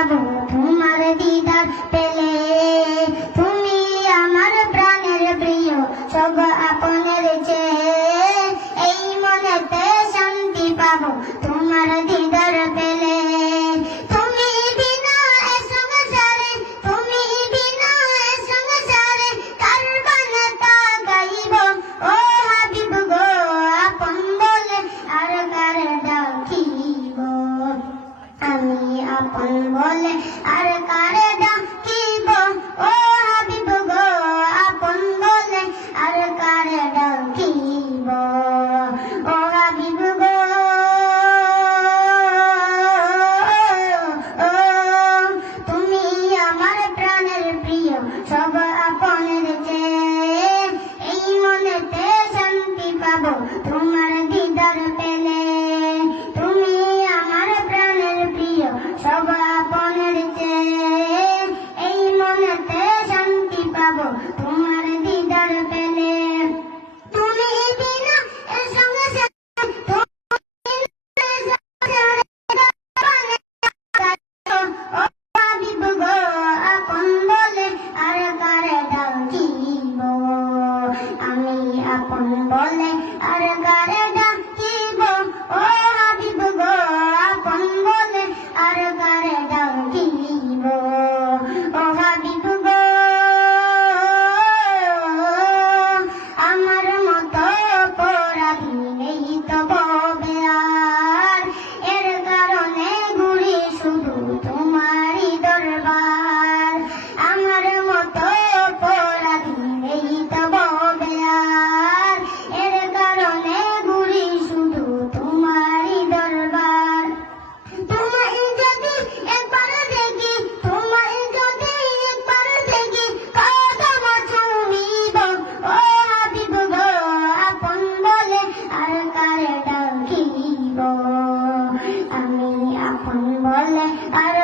পাবো তোমার দিদার পেলে। তুমি আমার প্রাণের প্রিয়, সব আপনের চেয়ে এই মনেতে শান্তি পাবো তোমার দিদার পেলে। তুমি বিনা এ সংসারে, তুমি বিনা এ সংসারে কার বানাতা গাইব ও হাবিব গো, আপন বলে আর কার ডাকিব। আমি আপন বলে আর কার ডাকিব ও হাবিব গো, আপন বলে আর কার ডাকিব ও হাবিব গো। তুমি আমার প্রাণের প্রিয়, সব আপনের চেয়ে এই মনেতে শান্তি পাবো তোমার দিদার পেলে। তুমি আমার প্রাণের প্রিয়, সব আপনের চেয়ে এই মনেতে শান্তি পাবো তোমার দিদার পেলে। তুমি বিনা এ সংসারে, ও হাবিব গো, আপন বলে আর কার ডাকিব। আমি আপন বলে আর কার ডাকিব ও হাবিব গো, আপন বলে আর কার ডাকিব ও হাবিব গো। আমার মতো অপরাধী নেই তো ববে আর, এর কারণে ঘুরি শুধু তোমারই দরবার। আমার মতো অপরাধী নেই তো ববে আর, এর কারণে ঘুরি শুধু তোমারই দরবার। তোমায় যদি একবার দেখি, তোমায় যদি একবার দেখি কদম চুমিব ও হাবিব গো, আপন বলে আর কার ডাকিব। আমি আপন বলে আর